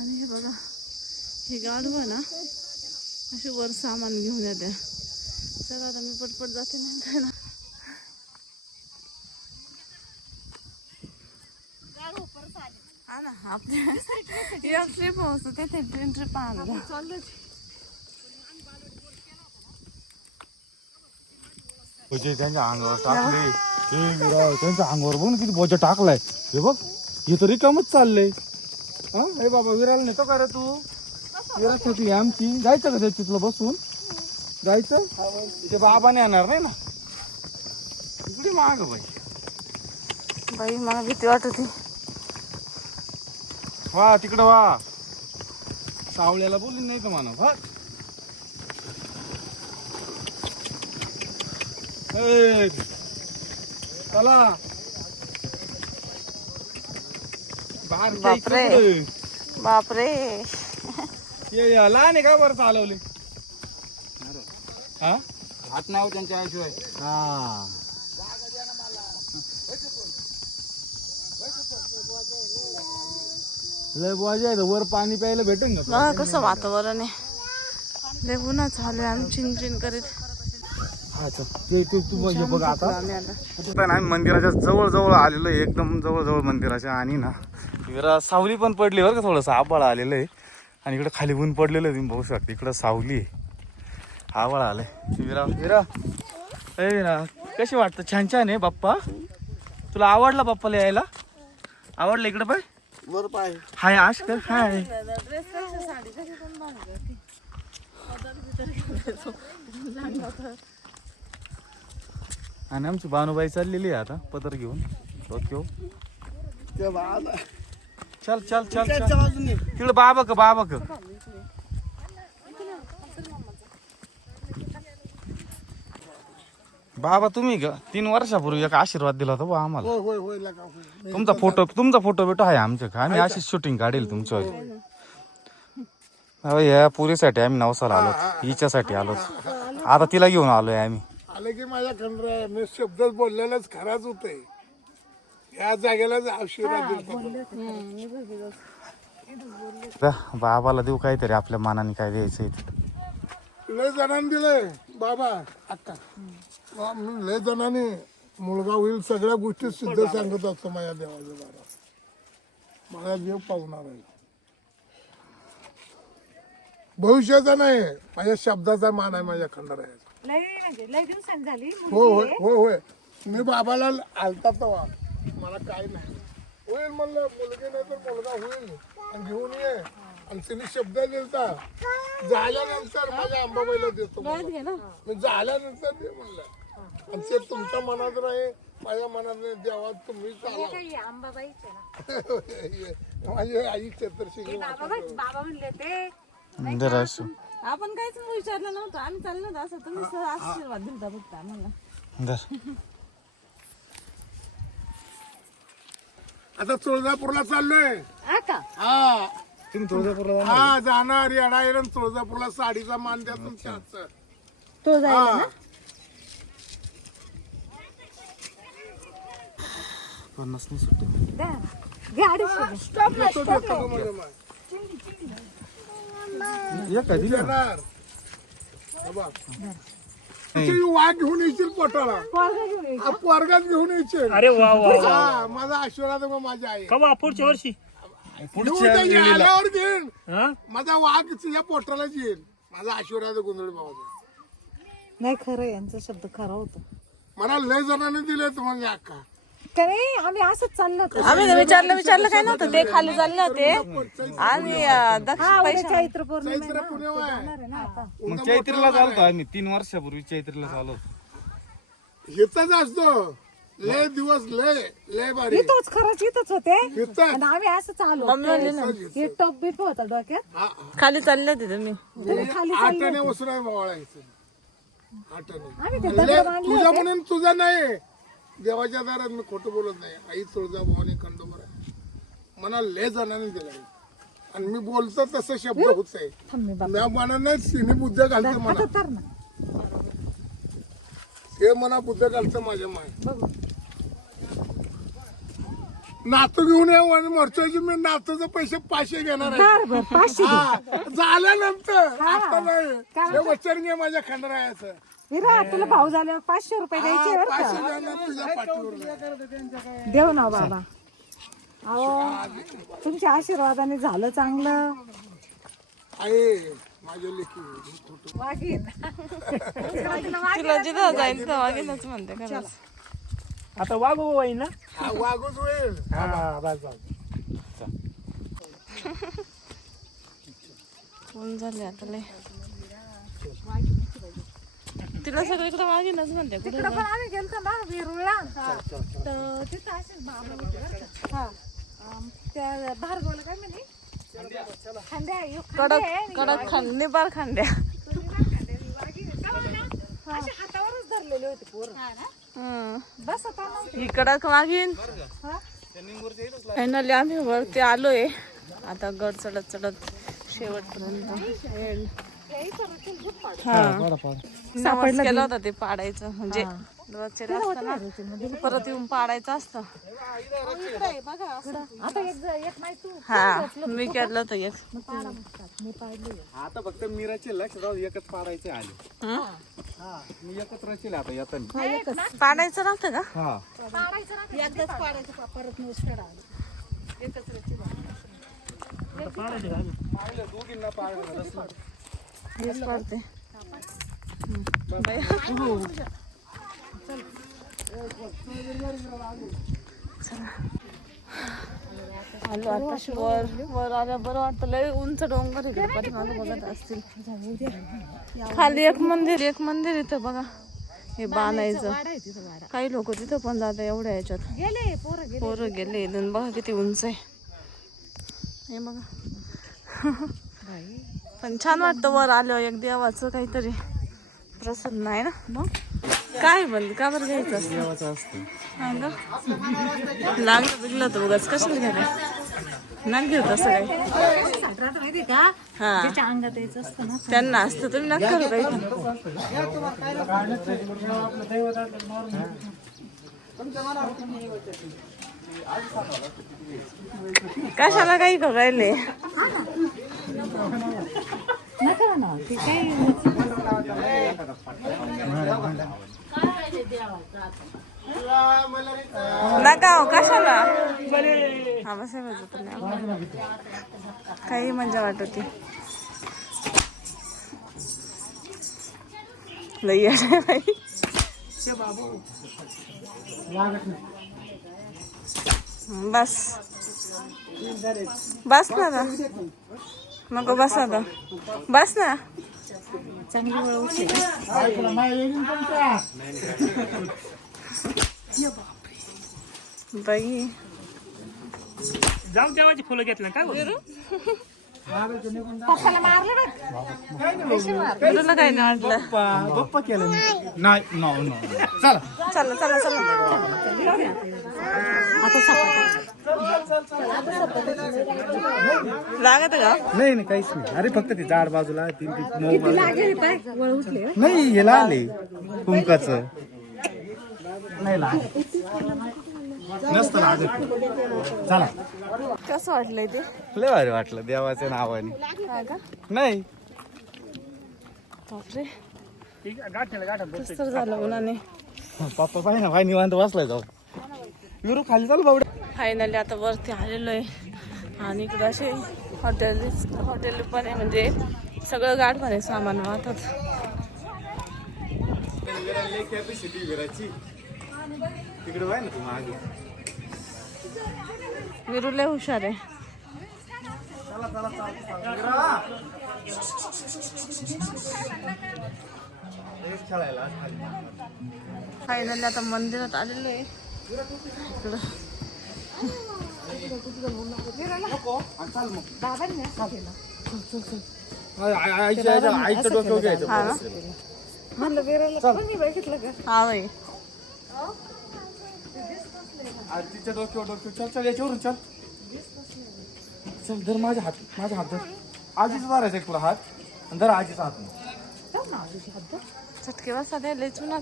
आणि हे बघा हे गाढवं ना असे वर सामान घेऊन येते. चला आता मी पटपट जाते नंतर ना. हा ना आपल्या एक ट्रिप होतो तिथे ट्रिप आणलं त्यांच्या अंगावर टाकले त्यांच्या अंगावर बघ किती बोजा टाकलाय. हे बघ हे तरी कमच चाललंय. हा हे बाबा विराला नेतो का रे तू? विरा थकली आमची. जायचं का त्या तिथलं बसून जायचं? ते बाबाने येणार नाही ना इकडे माग बाई. बाई मला भीती वाटत होती. वा तिकडं वा सावळ्याला बोलून नाही का म्हणा. वा चला बापरे बापरे लहान आहे का बरं चालवले. हा हात नाव त्यांच्या आईशिवाय. हा लय बोजा आहे. वर पाणी प्यायला भेटेल का? बघा कसं वातावरण आहे. लय उन्हा चालू आहे. आम्ही चिनचिन करीत बघा आता आम्ही मंदिराच्या जवळ जवळ आलेलो आहे. एकदम जवळ जवळ मंदिराच्या. आणि ना विरा सावली पण पडली बरं का. थोडंसं आभाळ आलेलं आहे आणि इकडे खाली ऊन पडलेलं आहे. तुम्ही बघू शकता इकडं सावली आहे आभाळ आलंय. विरा विरा विरा कशी वाटतं? छान छान आहे बाप्पा. तुला आवडला बाप्पाला यायला? आवडलं इकडं पाय वर पाय हाय आश कर हाय. आणि आमची बानुबाई चाललेली आहे आता पदर घेऊन. घेऊ चल चल चल तिकडे बाबा का बाबा का. बाबा तुम्ही का 3 वर्षापूर्वी एक आशीर्वाद दिला होता बा आम्हाला. तुमचा फोटो बिटो आहे आमच्या का. आम्ही अशीच शूटिंग काढेल तुमच्या. या पुरीसाठी आम्ही नवसाला आलो. हिच्यासाठी आलो. आता तिला घेऊन आलोय आम्ही. आले की माझ्या खंड शब्दच बोललेलाच खराच होतय. या जागेलाच आशीर्वाद बाबाला देऊ काहीतरी आपल्या मनाने काय द्यायचंय. लय जणांनी दिलंय बाबा अक्का. लय जणांनी मुलगा होईल सगळ्या गोष्टी सिद्ध सांगत असतो माझ्या देवाच्या दारात. मला देव पावणार आहे. भविष्याचा नाही माझ्या शब्दाचा मान आहे माझ्या खंडरायाचा. हो होय हो होय. मी बाबाला आलता तेव्हा मला काय नाही होईल म्हणलं. मुलगी नाही तर मुलगा होईल आणि घेऊन ये. आणि तिने शब्द दिलता झाल्यानंतर माझ्या अंबाबाईला देतो. मी झाल्यानंतर दे म्हणलं. आणि ते तुमच्या मनात नाही माझ्या मनात नाही. देवा तुम्ही चाला. माझी आई छत्रशी आपण काहीच विचारलं नव्हतं. आम्ही चाललो होतो असं. तुम्ही आशीर्वाद दिलता फक्त आम्हाला. आता तुळजापूरला चाललोय. तुम्ही तुळजापूरला हा जाणार येणार. तुळजापूरला साडीचा मान द्या तुमच्या हातचं. सुट्टी वाघ घेऊन येशील पोटाला. पोरगात घेऊन येशील. अरे वा वा. माझा आशीर्वाद मग माझ्या आई कवा पुढच्या वर्षी आल्यावर घेईन. माझा वाघ तुझ्या पोटाला येईल. माझा आशीर्वाद गोंधळी बाबाचा. नाही खरं यांचा शब्द खरा होता. मला लय जणांनी दिले तुम्हाला अक्का. आम्ही असंच चाललो होतो. आम्ही विचारलं काय नव्हतं. ते खाली चालले होते आणि चैत्र पौर्णिमा चैत्र पूर्णिमा आहे. मग चैत्रीला चालतो आम्ही. 3 वर्षापूर्वी चैत्रीला चालू. इथंच असतो. लय दिवस लय भारी. इथंच खरंच इथंच होते. इथंच. आणि आम्ही असंच आलो. हे टॉप बिप होता डोक्यात. खाली चालले होते तुम्ही. खाली आठाने उसराय भावाळायचं. आम्ही ते आठाने दगड बांधले तुझा म्हणून तुझा नाही. देवाच्या दारात मी खोटं बोलत नाही. आई तुळजा भवानी खंडोबर आहे. मला लय जणांनी दिला. आणि मी बोलतो तसं शब्द होत आहे. त्या मनाने सिने बुद्ध घालतं म्हणा. तर ना हे मना बुद्ध घालतं माझ्या माय. नातू घेऊन येऊ आणि मोर्चाचे मी नातूचे पैसे 500 घेणार आहे. बर बर 500 हा, झाल्यानंतर आता नाही हे वचन घे माझ्या खंडरायाचं. विरा तुला भाऊ झाल्यावर 500 रुपये द्यायचे बरं 500 का? देणार तुझ्या पाठीवर. देऊ ना बाबा. अहो तुमच्या आशीर्वादाने झालं चांगलं. आहे माझ्या लेकी वागीन. तिला जिथं जाईल तिथं वागेलच म्हणते खरंच. आता वागू होईन ना. हा, वागूच होईल. हा बस बस. फोन झाले आता लय. तिला सगळीकडे वागेनच म्हणते कुठे तिकडं पण आम्ही गेलतो ना वेरुळला तर तिथं असेच बाबा होते बरं का. हा त्या भार्गवला काय म्हणे खांद्या यो खांद्या आहे आणि कडक खांदे बार खांद्या. असे हातावरच धरलेले होते पोरं. बस आता नव्हते. ही कडक वागीन. फायनली आम्ही वरती आलोय आता गड चढत चढत शेवटपर्यंत. सापडलं केलं होतं ते पाडायचं म्हणजे वरचेला असतं ना परत येऊन पाडायचं असतं. आता एक नाही तू हा मी केलं होतं एक. मी पाडले. आता फक्त मीराचे लक्ष जाऊ एकच पाडायचे आले. हा मी एकच रचेल आता येताना. पाडायचं नव्हतं का? हा एकदाच पाडायचं परत न्यूज काढावं. एकच रची हेच पाडते. आलो आता वर वर आल्या बरं वाटतं. लय उंच डोंगर इकडे पाठीमागे बघत असतील. खाली एक मंदिर इथं बघा हे बाणायचं. काही लोक तिथं पण जातात एवढ्या याच्यात. गेले पोरं गेले इथून बघा किती उंच आहे हे बघा. पण छान वाटतं वर आल्यावर एक देवाचं काहीतरी प्रसन्न आहे ना. मग काय बंद का बरं घ्यायचं असतं? हा का लागलं बिगलं तर उगाच कशाला घ्यायला नाही घेऊ तसं काय. माहिती का हा त्याच्या अंगात यायचं असतं ना. त्यांना असतं तुम्ही नका करू काही. कशाला काही करायले. नका ना ते काही नका हो कशाला. हा बस काही मजा वाटत होती. लई आहे बाई. बस बस ना आता. नको बस आता बस ना. चांगली वेळ उठली. बाई जाऊन देवाची फुलं घेतलं काय बोलू? पप्पाला मारलं बघ. तुला काय नाही वाटलं. गप्पा केलं नाही. नो नो चला चला चला चला. आता सपाटा लागत का? नाही काहीच नाही. अरे फक्त ते झाड बाजूला तीन किती लागेल पाय वळ उठले. नाही गेला आले कुंकाचं नाही लागत नसतं लागत. चला कसं वाटलंय ते? लय भारी वाटलं देवाच्या नावाने. हा का नाही बापरे गाठ्याला तसं तर झालं उन्हाने. पप्पा पाहिजे ना भाई निवांत बसलाय जाऊ. विरू खाली चाल बावडे. फायनली आता वरती आलेलो आहे आणि इकडे असे हॉटेल पण आहे म्हणजे सगळं गाडीमध्ये सामान वाहतात. तिकडे ना तू मागे. विरू लय हुशार आहे. फायनली आता मंदिरात आलेलो आहे. इकडं आईचं डोक्यावर घ्यायचं. हा ना म्हणलं वेरायला कोणी बघितलं का. हा बाई तिच्या डोक्यावर चल चल याच्यावरून चल चल. धर माझा हात धर. आजीच मारायचा एक पुढे हात आणि धर आजीचा हात. चटके वाजता लय चुना